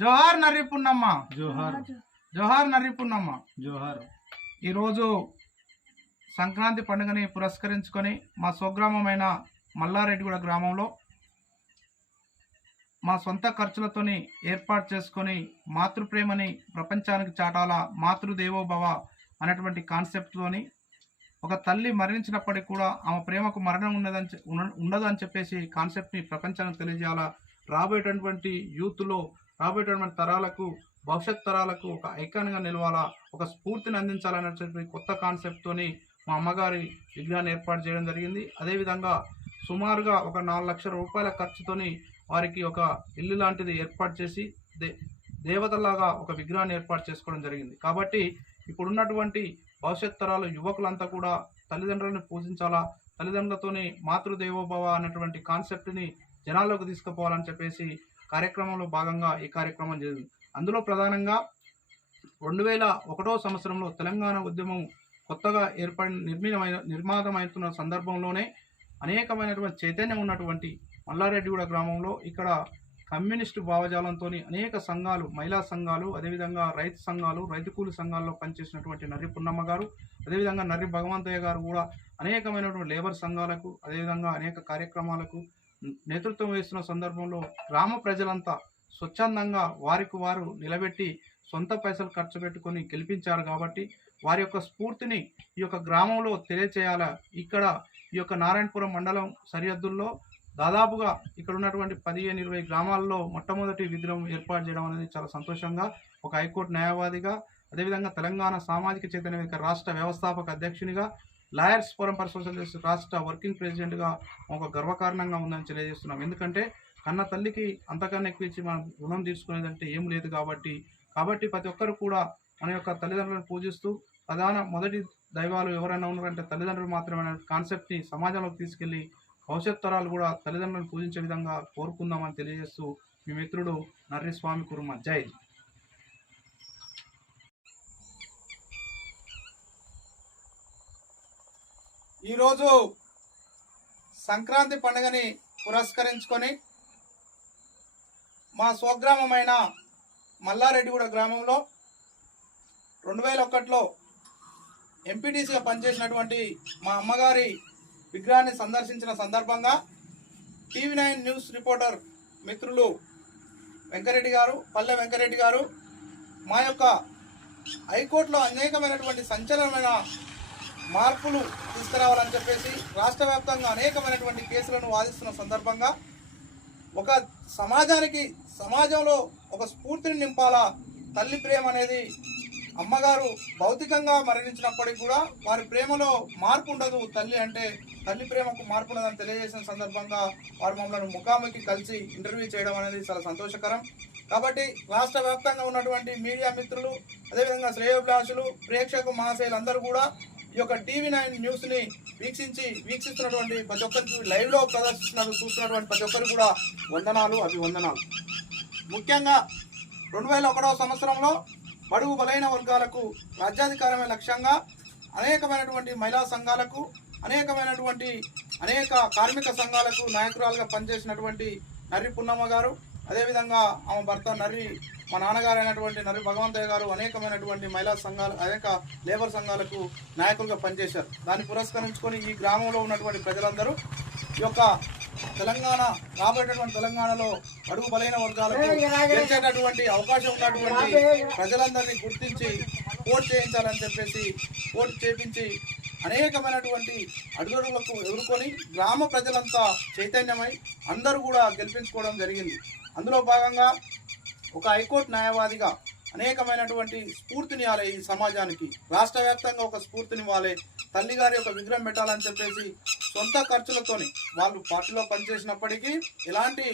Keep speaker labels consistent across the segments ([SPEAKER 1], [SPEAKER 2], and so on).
[SPEAKER 1] జోహార్ నర్రి పున్నమ్మ
[SPEAKER 2] జోహార్
[SPEAKER 1] జోహార్ నర్రి పున్నమ్మ
[SPEAKER 2] జోహార్.
[SPEAKER 1] ఈరోజు సంక్రాంతి పండుగని పురస్కరించుకొని మా స్వగ్రామమైన మల్లారెడ్డిగూడ గ్రామంలో మా సొంత ఖర్చులతోని ఏర్పాటు చేసుకొని మాతృప్రేమని ప్రపంచానికి చాటాల మాతృదేవోభవ అనేటువంటి కాన్సెప్ట్తోని ఒక తల్లి మరణించినప్పటికీ కూడా ఆమె ప్రేమకు మరణం ఉన్నదని చె- ఉన్న- ఉండదు అని చెప్పేసి కాన్సెప్ట్ని ప్రపంచానికి తెలియజేయాలా? రాబోయేటటువంటి యూత్లో రాబోయేటటువంటి తరాలకు భవిష్యత్ తరాలకు ఒక ఐకాన్గా నిలవాలా ఒక స్ఫూర్తిని అందించాలనేటువంటి కొత్త కాన్సెప్ట్తోని మా అమ్మగారి విగ్రహాన్ని ఏర్పాటు చేయడం జరిగింది. అదేవిధంగా సుమారుగా ఒక నాలుగు లక్షల రూపాయల ఖర్చుతోని వారికి ఒక ఇల్లు లాంటిది ఏర్పాటు చేసి దే దేవతలాగా ఒక విగ్రహాన్ని ఏర్పాటు చేసుకోవడం జరిగింది. కాబట్టి ఇప్పుడున్నటువంటి భవిష్యత్ తరాలు యువకులంతా కూడా తల్లిదండ్రులను పూజించాలా తల్లిదండ్రులతోని మాతృదేవోభవ అనేటువంటి కాన్సెప్ట్ని జనాల్లోకి తీసుకుపోవాలని చెప్పేసి కార్యక్రమంలో భాగంగా ఈ కార్యక్రమం జరిగింది. అందులో ప్రధానంగా రెండు వేల ఒకటో సంవత్సరంలో తెలంగాణ ఉద్యమం కొత్తగా ఏర్పడిన నిర్మితమైన నిర్మాదమవుతున్న సందర్భంలోనే అనేకమైనటువంటి చైతన్యం ఉన్నటువంటి మల్లారెడ్డిగూడ గ్రామంలో ఇక్కడ కమ్యూనిస్టు భావజాలంతో అనేక సంఘాలు మహిళా సంఘాలు అదేవిధంగా రైతు సంఘాలు రైతు కూలి సంఘాల్లో పనిచేసినటువంటి నర్రి పున్నమ్మ గారు అదేవిధంగా నర్రి భగవంతయ్య గారు కూడా అనేకమైనటువంటి లేబర్ సంఘాలకు అదేవిధంగా అనేక కార్యక్రమాలకు నేతృత్వం వహిస్తున్న సందర్భంలో గ్రామ ప్రజలంతా స్వచ్ఛందంగా వారికి వారు నిలబెట్టి సొంత పైసలు ఖర్చు పెట్టుకొని గెలిపించారు కాబట్టి వారి యొక్క స్ఫూర్తిని ఈ యొక్క గ్రామంలో తెలియచేయాల. ఇక్కడ ఈ యొక్క నారాయణపురం మండలం సరిహద్దుల్లో దాదాపుగా ఇక్కడ ఉన్నటువంటి పదిహేను ఇరవై గ్రామాల్లో మొట్టమొదటి విగ్రహం ఏర్పాటు చేయడం అనేది చాలా సంతోషంగా ఒక హైకోర్టు న్యాయవాదిగా అదేవిధంగా తెలంగాణ సామాజిక చైతన్య రాష్ట్ర వ్యవస్థాపక అధ్యక్షునిగా lawyers forum for social justice రాష్ట్ర వర్కింగ్ ప్రెసిడెంట్గా ఒక గర్వకారణంగా ఉందని తెలియజేస్తున్నాం. ఎందుకంటే కన్న తల్లికి అంతకన్నా ఎక్కువ ఇచ్చి మనం రుణం తీర్చుకునేదంటే ఏం లేదు కాబట్టి కాబట్టి ప్రతి ఒక్కరు కూడా మన యొక్క తల్లిదండ్రులను పూజిస్తూ ప్రధాన మొదటి దైవాలు ఎవరైనా ఉన్నారంటే తల్లిదండ్రులు మాత్రమే కాన్సెప్ట్ని సమాజంలోకి తీసుకెళ్ళి భవిష్యత్ తరాలు కూడా తల్లిదండ్రులను పూజించే విధంగా కోరుకుందామని తెలియజేస్తూ మీ మిత్రుడు నర్రి స్వామి కుర్మ. జై ఈరోజు సంక్రాంతి పండుగని పురస్కరించుకొని మా స్వగ్రామమైన మల్లారెడ్డిగూడ గ్రామంలో రెండు వేల ఒకటిలో ఎంపీటీసీగా పనిచేసినటువంటి మా అమ్మగారి విగ్రహాన్ని సందర్శించిన సందర్భంగా టీవీ నైన్ న్యూస్ రిపోర్టర్ మిత్రులు వెంకరెడ్డి గారు పల్లె వెంకరెడ్డి గారు మా యొక్క హైకోర్టులో అనేకమైనటువంటి సంచలనమైన మార్పులు తీసుకురావాలని చెప్పేసి రాష్ట్ర వ్యాప్తంగా అనేకమైనటువంటి కేసులను వాదిస్తున్న సందర్భంగా ఒక సమాజానికి సమాజంలో ఒక స్ఫూర్తిని నింపాలా తల్లి ప్రేమ అనేది అమ్మగారు భౌతికంగా మరణించినప్పటికీ కూడా వారి ప్రేమలో మార్పు ఉండదు. తల్లి అంటే తల్లి ప్రేమకు మార్పు ఉండదని తెలియజేసిన సందర్భంగా వారు మమ్మల్ని ముఖాముఖి కలిసి ఇంటర్వ్యూ చేయడం అనేది చాలా సంతోషకరం. కాబట్టి రాష్ట్ర వ్యాప్తంగా ఉన్నటువంటి మీడియా మిత్రులు అదేవిధంగా శ్రేయోభిలాషులు ప్రేక్షక మహాశయులు అందరూ కూడా ఈ యొక్క టీవీ నైన్ న్యూస్ని వీక్షించి వీక్షిస్తున్నటువంటి ప్రతి ఒక్కరికి లైవ్లో ప్రదర్శిస్తున్నారు చూస్తున్నటువంటి ప్రతి ఒక్కరికి కూడా వందనాలు అభివందనాలు. ముఖ్యంగా రెండు వేల ఒకటవ సంవత్సరంలో బడుగు బలైన వర్గాలకు రాజ్యాధికారమే లక్ష్యంగా అనేకమైనటువంటి మహిళా సంఘాలకు అనేకమైనటువంటి అనేక కార్మిక సంఘాలకు నాయకురాలుగా పనిచేసినటువంటి నర్రి పున్నమ్మ గారు. అదేవిధంగా ఆమె భర్త నర్రి మా నాన్నగారు అయినటువంటి నర్రి భగవంతయ్య గారు అనేకమైనటువంటి మహిళా సంఘాలు అనేక లేబర్ సంఘాలకు నాయకులుగా పనిచేశారు. దాన్ని పురస్కరించుకొని ఈ గ్రామంలో ఉన్నటువంటి ప్రజలందరూ ఈ యొక్క తెలంగాణ రాబోయేటటువంటి తెలంగాణలో అడుగు బలైన వర్గాలకు గెలిచేటటువంటి అవకాశం ఉన్నటువంటి ప్రజలందరినీ గుర్తించి ఓటు చేయించాలని చెప్పేసి ఓటు చేపించి అనేకమైనటువంటి అడుగడుగులకు ఎదుర్కొని గ్రామ ప్రజలంతా చైతన్యమై అందరూ కూడా గెలిపించుకోవడం జరిగింది. అందులో భాగంగా ఒక హైకోర్టు న్యాయవాదిగా అనేకమైనటువంటి స్ఫూర్తిని ఇవ్వాలి ఈ సమాజానికి. రాష్ట్ర వ్యాప్తంగా ఒక స్ఫూర్తిని ఇవ్వాలి. తల్లి గారి యొక్క విగ్రహం పెట్టాలని చెప్పేసి సొంత ఖర్చులతోని వాళ్ళు పార్టీలో పనిచేసినప్పటికీ ఎలాంటి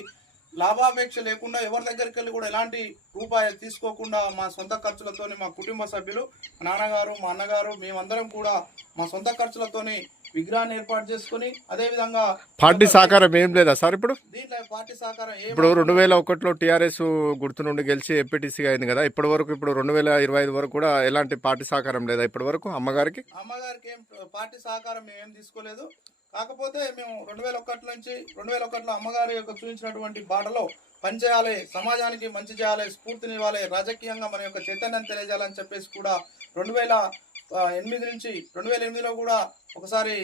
[SPEAKER 1] లాభాపేక్ష లేకుండా ఎవరి దగ్గరికి వెళ్ళి కూడా ఎలాంటి రూపాయలు తీసుకోకుండా మా సొంత ఖర్చులతోని మా కుటుంబ సభ్యులు మా నాన్నగారు మా అన్నగారు మేమందరం కూడా మా సొంత ఖర్చులతోని విగ్రహాన్ని ఏర్పాటు చేసుకుని అదే విధంగా
[SPEAKER 3] పార్టీ సహకారం ఏం లేదా సార్ ఇప్పుడు?
[SPEAKER 1] దీంట్లో పార్టీ సహకారం
[SPEAKER 3] ఇప్పుడు రెండు వేల ఒకటిలో టీఆర్ఎస్ గుర్తు నుండి గెలిచి ఎంపీటీసీగా అయింది కదా ఇప్పటి వరకు ఇప్పుడు రెండు వేల ఇరవై ఐదు వరకు కూడా ఎలాంటి పార్టీ సహకారం లేదా ఇప్పటి వరకు అమ్మగారికి?
[SPEAKER 1] అమ్మగారికి ఏం పార్టీ సహకారం మేము ఏం తీసుకోలేదు. కాకపోతే మేము రెండు వేల ఒకటి నుంచి రెండు వేల ఒకటిలో అమ్మగారి యొక్క చూపించినటువంటి బాటలో పనిచేయాలి సమాజానికి మంచి చేయాలి స్ఫూర్తినివ్వాలి రాజకీయంగా మన యొక్క చైతన్యం తెలియజేయాలని చెప్పేసి కూడా రెండు వేల ఎనిమిది నుంచి రెండు వేల ఎనిమిదిలో కూడా ఒకసారి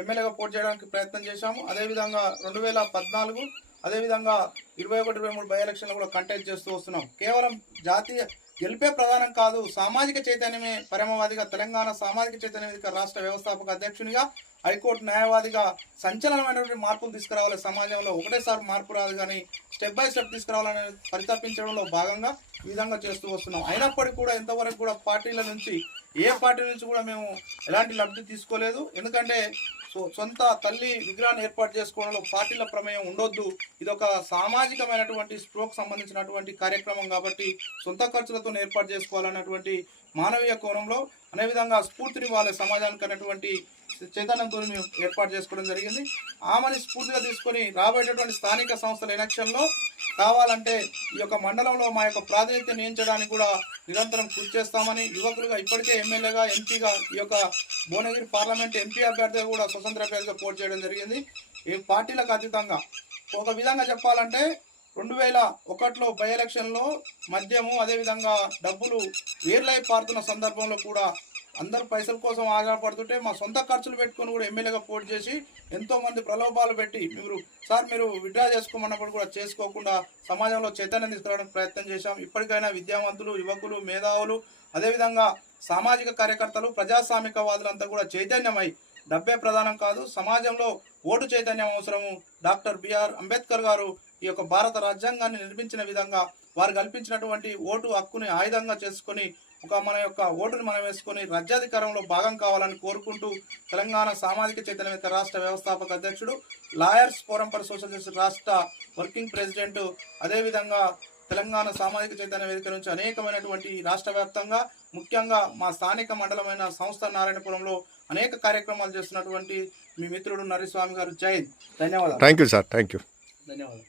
[SPEAKER 1] ఎమ్మెల్యేగా పోటీ చేయడానికి ప్రయత్నం చేశాము. అదేవిధంగా రెండు వేల పద్నాలుగు అదేవిధంగా ఇరవై ఒకటి ఇరవై మూడు బై ఎలక్షన్లు కూడా కంటెక్ట్ చేస్తూ వస్తున్నాం. కేవలం జాతీయ గెలిపే ప్రధానం కాదు సామాజిక చైతన్యమే పరమవాదిగా తెలంగాణ సామాజిక చైతన్య రాష్ట్ర వ్యవస్థాపక అధ్యక్షునిగా హైకోర్టు న్యాయవాదిగా సంచలనమైనటువంటి మార్పులు తీసుకురావాలి. సమాజంలో ఒకటేసారి మార్పు రాదు కానీ స్టెప్ బై స్టెప్ తీసుకురావాలని పరితపించడంలో భాగంగా ఈ విధంగా చేస్తూ వస్తున్నాం. అయినప్పటికీ కూడా ఇంతవరకు కూడా పార్టీల నుంచి ఏ పార్టీ నుంచి కూడా మేము ఎలాంటి లబ్ధి తీసుకోలేదు. ఎందుకంటే సొంత తల్లి విగ్రహాన్ని ఏర్పాటు చేసుకోవడంలో పార్టీల ప్రమేయం ఉండొద్దు. ఇది ఒక సామాజికమైనటువంటి స్ట్రోక్ సంబంధించినటువంటి కార్యక్రమం కాబట్టి సొంత ఖర్చులతో ఏర్పాటు చేసుకోవాలన్నటువంటి మానవీయ కోణంలో అనే విధంగా వాళ్ళ సమాజానికి అనేటువంటి చైతన్యంతో మేము ఏర్పాటు చేసుకోవడం జరిగింది. ఆమెని స్ఫూర్తిగా తీసుకొని రాబోయేటటువంటి స్థానిక సంస్థల ఎలక్షన్లో కావాలంటే ఈ యొక్క మండలంలో మా యొక్క ప్రాతినిధ్యం నియమించడానికి కూడా నిరంతరం కృషి చేస్తామని యువకులుగా ఇప్పటికే ఎమ్మెల్యేగా ఎంపీగా ఈ యొక్క భువనగిరి పార్లమెంట్ ఎంపీ అభ్యర్థిగా కూడా స్వతంత్ర అభ్యర్థిగా పోటీ చేయడం జరిగింది. ఈ పార్టీలకు అతీతంగా ఒక విధంగా చెప్పాలంటే రెండు వేల ఒకటిలో బై ఎలక్షన్లో మద్యము అదేవిధంగా డబ్బులు వేర్లై పారుతున్న సందర్భంలో కూడా అందరు పైసల కోసం ఆధారపడుతుంటే మా సొంత ఖర్చులు పెట్టుకొని కూడా ఎమ్మెల్యేగా పోటీ చేసి ఎంతోమంది ప్రలోభాలు పెట్టి మీరు సార్ మీరు విడ్డ్రా చేసుకోమన్నప్పుడు కూడా చేసుకోకుండా సమాజంలో చైతన్యం తీసుకురావడానికి ప్రయత్నం చేశాం. ఇప్పటికైనా విద్యావంతులు యువకులు మేధావులు అదేవిధంగా సామాజిక కార్యకర్తలు ప్రజాస్వామికవాదులంతా కూడా చైతన్యమై డబ్బే ప్రధానం కాదు సమాజంలో ఓటు చైతన్యం అవసరము. డాక్టర్ బిఆర్ అంబేద్కర్ గారు ఈ యొక్క భారత రాజ్యాంగాన్ని నిర్మించిన విధంగా వారు కల్పించినటువంటి ఓటు హక్కుని ఆయుధంగా చేసుకొని ఒక మన యొక్క ఓటుని మనం వేసుకొని రాజ్యాధికారంలో భాగం కావాలని కోరుకుంటూ తెలంగాణ సామాజిక చైతన్యవేత్త రాష్ట్ర వ్యవస్థాపక అధ్యక్షుడు lawyers forum for social justice రాష్ట్ర వర్కింగ్ ప్రెసిడెంట్. అదేవిధంగా తెలంగాణ సామాజిక చైతన్య వేదిక నుంచి అనేకమైనటువంటి రాష్ట్ర వ్యాప్తంగా ముఖ్యంగా మా స్థానిక మండలమైన సంస్థ నారాయణపురంలో అనేక కార్యక్రమాలు చేస్తున్నటువంటి మీ మిత్రుడు నరిస్వామి గారు. జైన్ ధన్యవాదాలు.
[SPEAKER 3] Thank you sir thank you
[SPEAKER 1] ధన్యవాదాలు.